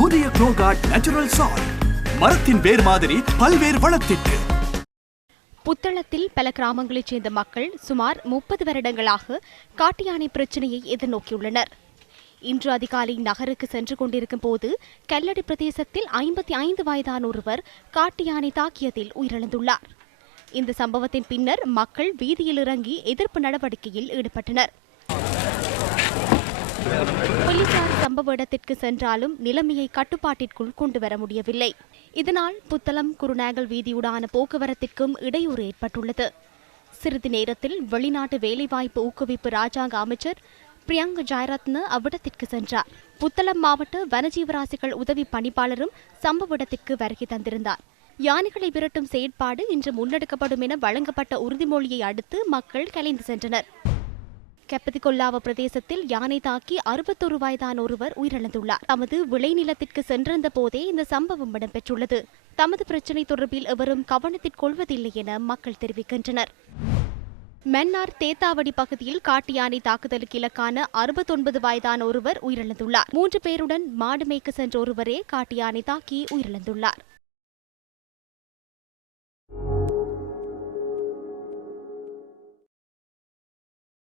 புதிய க்ளோகார்ட் natural salt, மரத்தின் வேர் மாதிரி பல்வேறு வளத்திட்டு. புத்தளத்தில் பல கிராமங்களைச் சேர்ந்த மக்கள் சுமார் 30 வருடங்களாக காட்டு யானை பிரச்சினையை எதிர்நோக்கியுள்ளனர். இன்று அதிகாலை நகருக்கு சென்று கொண்டிருக்கும் போது கல்லடி பிரதேசத்தில் 55 வயதான ஒருவர் காட்டு யானை தாக்கியதில் உயிரிழந்துள்ளார். இந்த சம்பவத்தின் பின்னர் மக்கள் வீதியில் இறங்கி எதிர்ப்பு நடவடிக்கையில் ஈடுபட்டனர். போலீசார் சம்பவ இடத்திற்கு சென்றாலும் நிலைமையை கட்டுப்பாட்டிற்குள் கொண்டு வர முடியவில்லை. இதனால் புத்தளம் குருநாகல் வீதியுடான போக்குவரத்திற்கும் இடையூறு ஏற்பட்டுள்ளது. சிறிது நேரத்தில் வெளிநாட்டு வேலைவாய்ப்பு ஊக்குவிப்பு ராஜாங்க அமைச்சர் பிரியங்க ஜெயரத்ன அவ்விடத்திற்கு சென்றார். புத்தளம் மாவட்ட வனஜீவராசிகள் உதவி பணிப்பாளரும் சம்பவ இடத்திற்கு வருகை தந்திருந்தார். யானைகளை விரட்டும் செயற்பாடு இன்று முன்னெடுக்கப்படும் என வழங்கப்பட்ட உறுதிமொழியை அடுத்து மக்கள் கலைந்து சென்றனர். கெப்பதிகொல்லாவ பிரதேசத்தில் யானை தாக்கி 61 வயதான ஒருவர் உயிரிழந்துள்ளார். தமது விளைநிலத்திற்கு சென்றிருந்த போதே இந்த சம்பவம் இடம்பெற்றுள்ளது. தமது பிரச்சினை தொடர்பில் எவரும் கவனத்திற்கொள்வதில்லை என மக்கள் தெரிவிக்கின்றனர். மன்னார் தேத்தாவடி பகுதியில் காட்டு யானை தாக்குதலுக்கு இலக்கான 69 வயதான ஒருவர் உயிரிழந்துள்ளார். 3 பேருடன் மாடு மேய்க்க சென்ற ஒருவரே காட்டு யானை தாக்கி உயிரிழந்துள்ளார்.